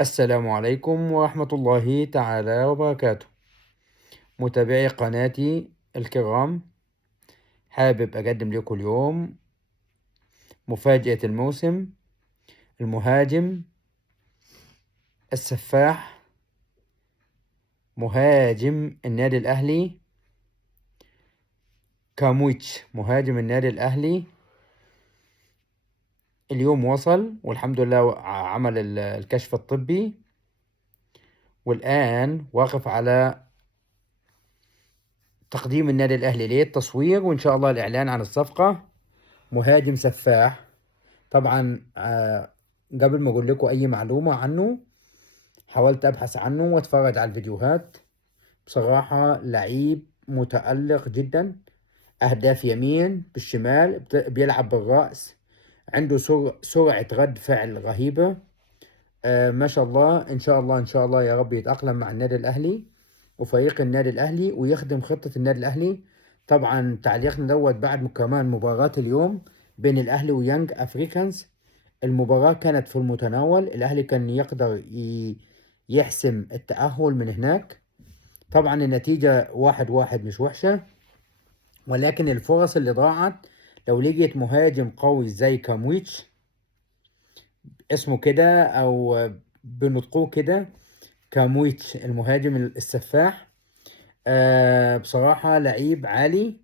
السلام عليكم ورحمة الله تعالى وبركاته. متابعي قناتي الكرام، حابب أقدم لكم اليوم مفاجأة الموسم: المهاجم السفاح، مهاجم النادي الأهلي كامويتش. مهاجم النادي الأهلي اليوم وصل والحمد لله، عمل الكشف الطبي، والآن واقف على تقديم النادي الأهلي ليه التصوير وإن شاء الله الإعلان عن الصفقة. مهاجم سفاح طبعا. قبل ما اقول لكم اي معلومة عنه، حاولت ابحث عنه واتفرج على الفيديوهات. بصراحة لعيب متألق جدا، اهداف يمين بالشمال، بيلعب بالرأس، عنده سرعة رد فعل رهيبة. ما شاء الله، ان شاء الله ان شاء الله يا رب يتأقلم مع النادي الاهلي وفريق النادي الاهلي ويخدم خطة النادي الاهلي. طبعا تعليقنا دوت بعد كمان مباراة اليوم بين الاهلي ويانج افريكانز. المباراة كانت في المتناول، الأهلي كان يقدر يحسم التأهل من هناك. طبعا النتيجة 1-1 مش وحشة، ولكن الفرص اللي ضاعت لو لقيت مهاجم قوي زي كامويتش، اسمه كده أو بنطقوه كده كامويتش، المهاجم السفاح. بصراحة لعيب عالي،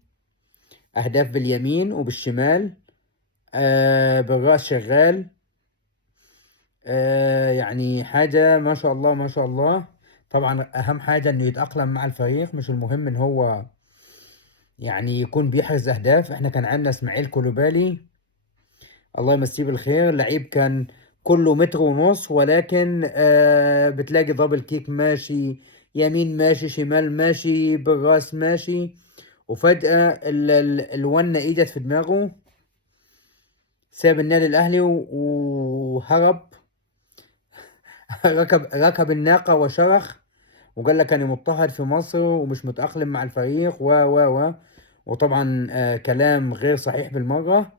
أهداف باليمين وبالشمال، بالرأس شغال. يعني حاجة ما شاء الله ما شاء الله. طبعا أهم حاجة إنه يتأقلم مع الفريق، مش المهم إن هو يعني يكون بيحرز أهداف. إحنا كان عندنا إسماعيل كولوبالي، الله يمسيه بالخير، لعيب كان كله متر ونص، ولكن بتلاقي دبل كيك ماشي يمين، ماشي شمال، ماشي بالراس ماشي، وفجأة الونة إجت في دماغه، ساب النادي الأهلي وهرب. ركب الناقة وشرخ وقال لك أنا مضطهد في مصر ومش متأقلم مع الفريق وطبعا كلام غير صحيح بالمرة.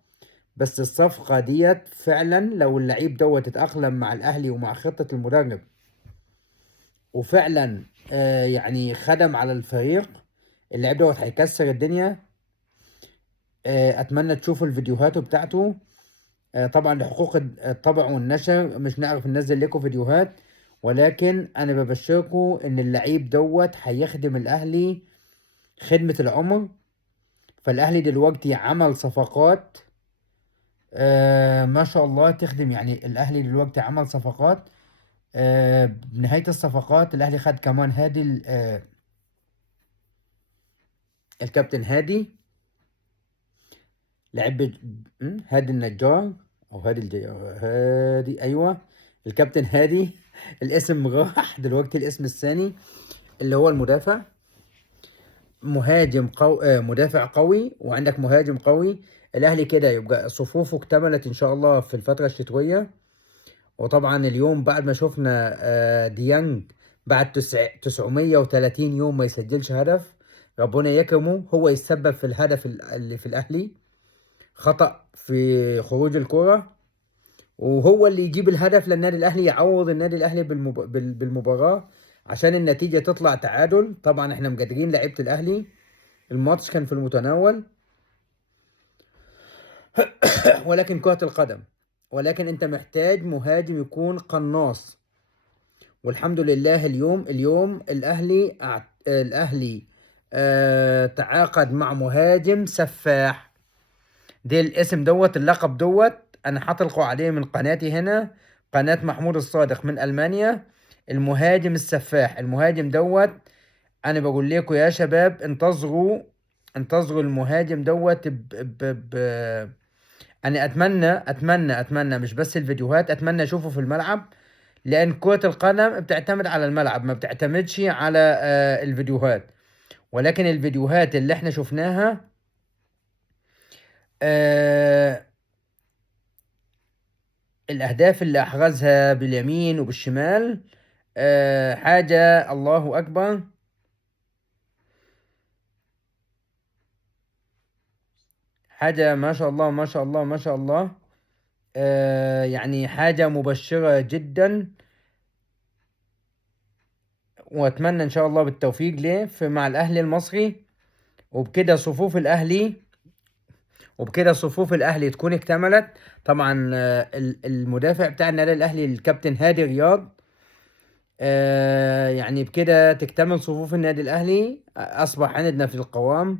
بس الصفقة ديت فعلا لو اللعيب دوت اتأقلم مع الأهلي ومع خطة المدرب وفعلا يعني خدم على الفريق، اللعيب دوت هيكسر الدنيا. أتمنى تشوفوا الفيديوهات بتاعته. طبعا لحقوق الطبع والنشر مش نعرف ننزل لكم فيديوهات، ولكن انا ببشركم ان اللعيب دوت هيخدم الاهلي خدمة العمر. فالاهلي دلوقتي عمل صفقات ما شاء الله تخدم، يعني الاهلي دلوقتي عمل صفقات. بنهاية الصفقات الاهلي خد كمان هادي الكابتن هادي، لعب هادي النجار او هادي، ايوه الكابتن هادي. الاسم راح دلوقتي، الاسم الثاني اللي هو المدافع. مهاجم مدافع قوي، وعندك مهاجم قوي. الاهلي كده يبقى صفوفه اكتملت ان شاء الله في الفترة الشتوية. وطبعا اليوم بعد ما شفنا ديانج بعد 930 يوم ما يسجلش هدف، ربنا يكرمه هو يتسبب في الهدف اللي في الاهلي، خطأ في خروج الكرة، وهو اللي يجيب الهدف للنادي الاهلي، يعوض النادي الاهلي بالمباراة عشان النتيجة تطلع تعادل. طبعا احنا مقدرين لعيبة الاهلي، الماتش كان في المتناول. ولكن كرة القدم، ولكن انت محتاج مهاجم يكون قناص. والحمد لله اليوم الاهلي تعاقد مع مهاجم سفاح. ده الاسم دوت، اللقب دوت انا حاطلقوا عليه من قناتي هنا، قناة محمود الصادق من المانيا. المهاجم السفاح، المهاجم دوت انا بقول لكم يا شباب انتظروا المهاجم دوت انا اتمنى مش بس الفيديوهات، اتمنى اشوفه في الملعب، لان كرة القدم بتعتمد على الملعب، ما بتعتمدش على الفيديوهات. ولكن الفيديوهات اللي احنا شفناها آه، الأهداف اللي أحرزها باليمين وبالشمال حاجة الله أكبر. حاجة ما شاء الله ما شاء الله ما شاء الله. يعني حاجة مبشرة جدا. واتمنى ان شاء الله بالتوفيق ليه مع الاهلي المصري. وبكده صفوف الاهلي تكون اكتملت. طبعا المدافع بتاع النادي الاهلي الكابتن هادي رياض، يعني بكده تكتمل صفوف النادي الاهلي. اصبح عندنا في القوام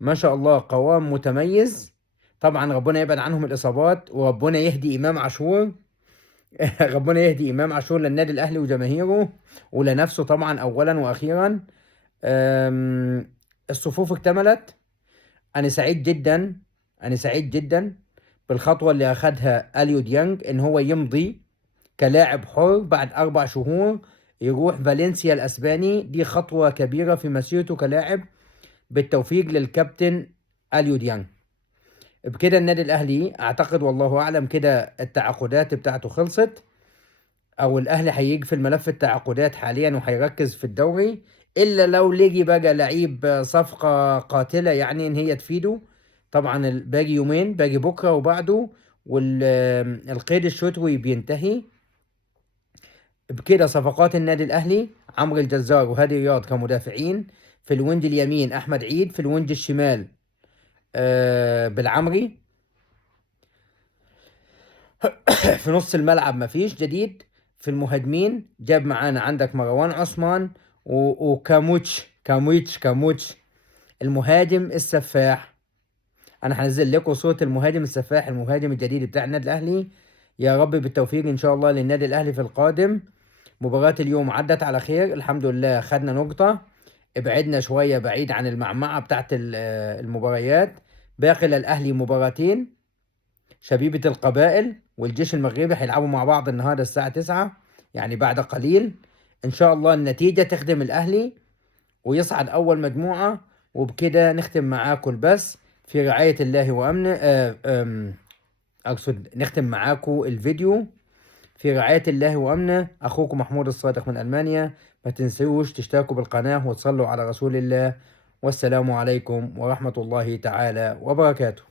ما شاء الله قوام متميز. طبعا ربنا يبعد عنهم الاصابات، وربنا يهدي امام عاشور. ربنا يهدي امام عاشور للنادي الاهلي وجماهيره ولنفسه طبعا اولا واخيرا. الصفوف اكتملت. انا سعيد جدا، انا سعيد جدا بالخطوه اللي اخذها اليو ديانج، ان هو يمضي كلاعب حر بعد 4 شهور يروح فالنسيا الاسباني. دي خطوه كبيره في مسيرته كلاعب. بالتوفيق للكابتن اليو ديانج. بكده النادي الاهلي اعتقد والله اعلم كده التعاقدات بتاعته خلصت، او الاهلي هيقفل ملف التعاقدات حاليا وهيركز في الدوري، الا لو لقي بقى لعيب صفقة قاتلة يعني ان هي تفيده. طبعا باقي يومين، باقي بكرة وبعده والقيد الشتوي بينتهي. بكده صفقات النادي الاهلي: عمرو الجزار وهادي رياض كمدافعين، في الوينج اليمين احمد عيد، في الوينج الشمال بالعمري. في نص الملعب مفيش جديد. في المهاجمين جاب معانا عندك مروان عثمان وكاموتش المهاجم السفاح. انا هنزل لكم صورة المهاجم السفاح، المهاجم الجديد بتاع النادي الاهلي. يا رب بالتوفيق ان شاء الله للنادي الاهلي في القادم. مباراة اليوم عدت على خير الحمد لله، خدنا نقطة، ابعدنا شوية بعيد عن المعمعة بتاعت المباريات. باقي للاهلي مباراتين: شبيبة القبائل والجيش المغربي هيلعبوا مع بعض النهارده الساعة 9، يعني بعد قليل. إن شاء الله النتيجة تخدم الأهلي ويصعد أول مجموعة. وبكده نختم معاكم البث في رعاية الله وأمنه. أقصد نختم معاكم الفيديو في رعاية الله وأمنه. أخوكم محمود الصادق من ألمانيا. ما تنسوش تشتركوا بالقناة وتصلوا على رسول الله. والسلام عليكم ورحمة الله تعالى وبركاته.